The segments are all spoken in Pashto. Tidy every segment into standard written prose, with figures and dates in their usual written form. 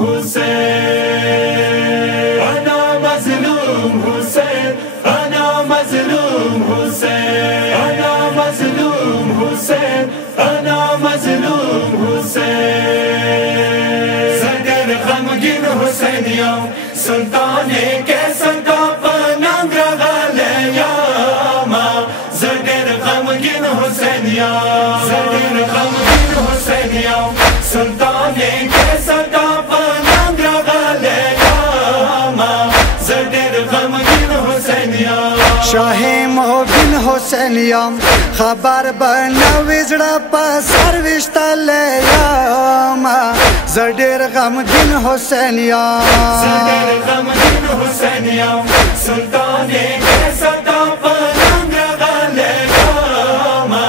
حسين أنا مظلوم حسين أنا مظلوم حسين أنا مظلوم حسين أنا مظلوم حسين زدر غمگین حسین یم سلطان کیسر کا پننگ رغله یاما زدر غمگین حسین یم زدر غمگین حسین یم سلطان کیسر کا پننگ رغله یاما زدر غمگین حسین یم شاه مبین حسین یم خبر بنوي زړه په سر وشتلې یم زډیر غمگین حسین یم زډیر غمگین حسین یم سلطان کیسر کا پننگ رغله یاما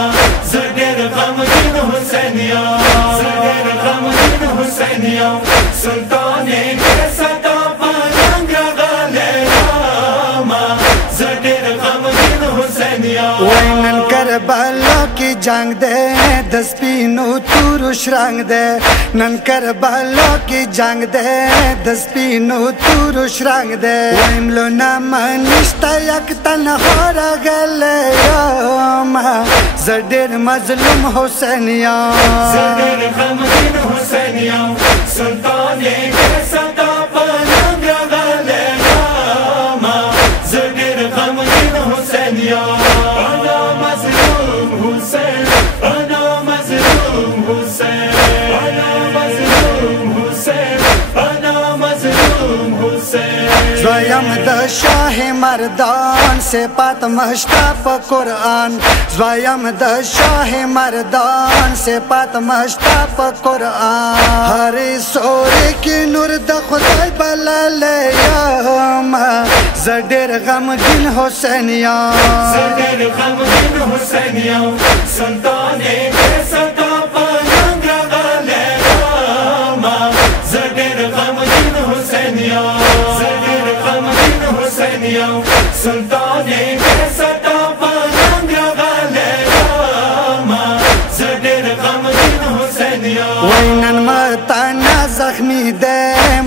زډیر غمگین حسین یم زډیر غمگین حسین یم سلطان کیسر کا پننگ رغله یاما زډیر غمگین حسین یم وینن کربلا کی جنگ دے د سپینو تور شرنګ دے نن کربلا کی جنگ دے د سپینو تور شرنګ دے ویملو نام نشتا یک تنها راغلی یم زډیر مظلوم حسین یم زډیر غمگین حسین یم سلطان کیسر کا پننگ رغله یاما زډیر غمگین حسین یم أنا مظلوم حسين أنا مظلوم حسين أنا مظلوم حسين أنا مظلوم حسين زویم د شاه مردان صفات مشتاق قرآن زویم د شاه مردان صفات مشتاق قرآن هر سورې کې نور د خدای بللی یم زډیر غمگین حسین یم زډیر غمگین حسین یم سلطان کیسر کا پننگ رغله یاما زډیر غمگین حسین یم زډیر غمگین حسین یم سلطان کیسر کا پننگ رغله یاما زډیر غمگین حسین یم وینن متانا زخمی دے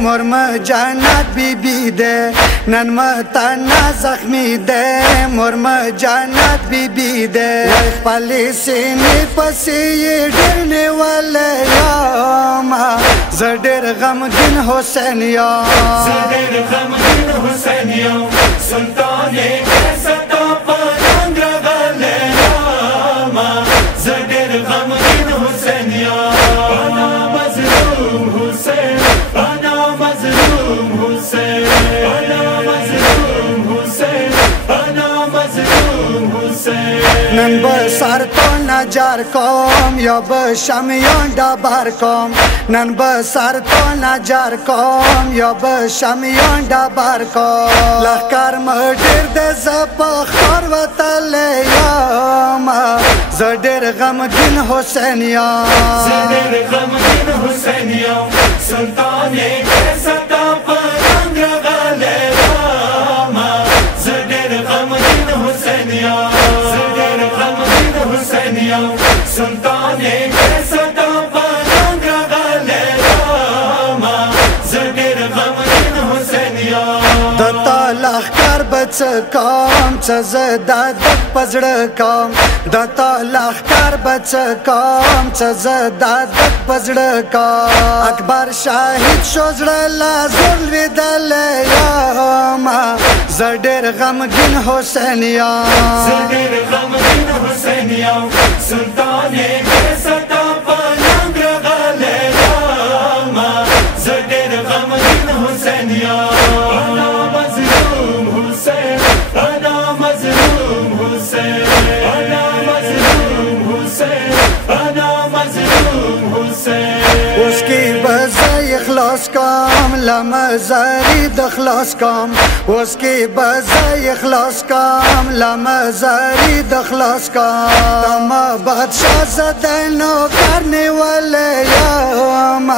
مرم جانت بی بی دے نن متانا زخمی دے مرم جانت بی بی دے خپلی سینی پسی ډیر نیولی یم زډیر غمگین حسین یم زډیر غمگین حسین یم سلطان کیسر کا پننگ رغله یاما زډیر غمگین حسین یم أنا مظلوم حسين أنا مظلوم حسين أنا مظلوم حسين أنا مظلوم حسين نن بسر تو نجار کوم یا بشمیان ډبر کوم نن بسر تو نجار کوم یا بشمیان ډبر کوم لخر مډیر د زپخر وتلی یم زډیر غمگین حسین یم زډیر غمگین حسین یم سلطان کیسر کا پننگ رغله یاما زډیر غمگین حسین یم زډیر غمگین حسین یم سلطان کیسر کا پننگ رغله یاما زډیر غمگین حسین یم دتا لخر بچ کام څه زدا د پزړه کام دتا لخر بچ کام څه زدا د پزړه کام اکبر شاهد شو زړه لا زور لیدلی یم زډیر غمگین حسین یم زډیر غمگین حسین یم سلطان کیسر کا پننگ رغله یاما زډیر غمگین حسین یم أنا مظلوم حسين أنا مظلوم حسين أنا مظلوم حسين أنا مظلوم حسين اوس کی بزای اخلاص کام لمزاری د خلاص کام اوس کی بزای اخلاص کام لمزاری د خلاص کام تم بادشاہ زدنو کرنے والے یم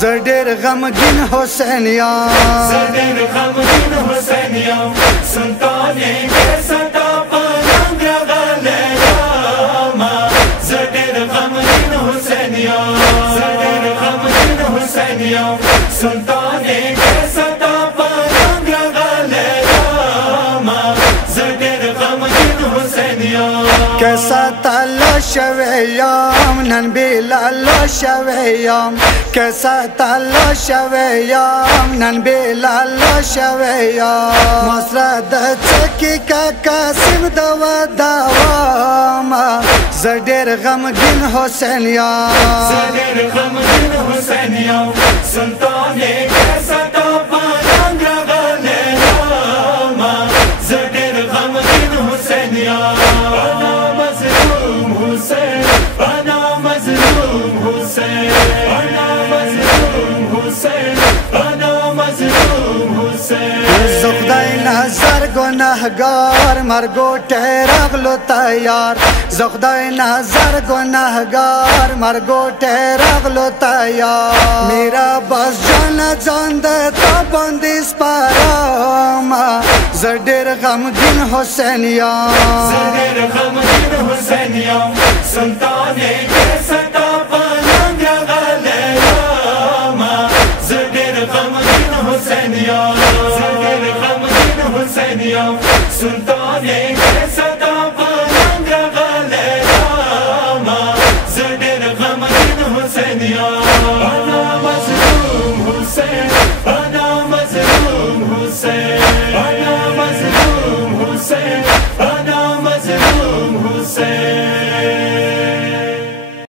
زډیر غمگین حسین یم زډیر غمگین حسین یم سلطان کیسر کا پننگ رغله یاما زډیر غمگین حسین یم زډیر غمگین حسین یم سلطان کیسا تالا شویم نن بیلالا شویم کیسا تالا شویم نن بیلالا شویم مسره د چکی کا قاسم دوا داواما زډیر غمگین حسین یم زډیر غمگین حسین یم سلطان کیسا تا پالنګ راغلی ما زډیر غمگین حسین یم انا مظلوم حسین انا مظلوم حسین انا مظلوم حسین انا مظلوم حسین زخدای نظر گناهگار مرگو تیرغلو تیار زخدای نظر گناهگار مرگو تیرغلو تیار میرا بس جان جان تا باندې سپارم زډیر غمگین حسین یم زډیر غمگین حسین یم سلطان کیسا تا پالنګ راغلی ما زډیر غمگین حسین یم زډیر غمگین حسین یم سلطان کیسا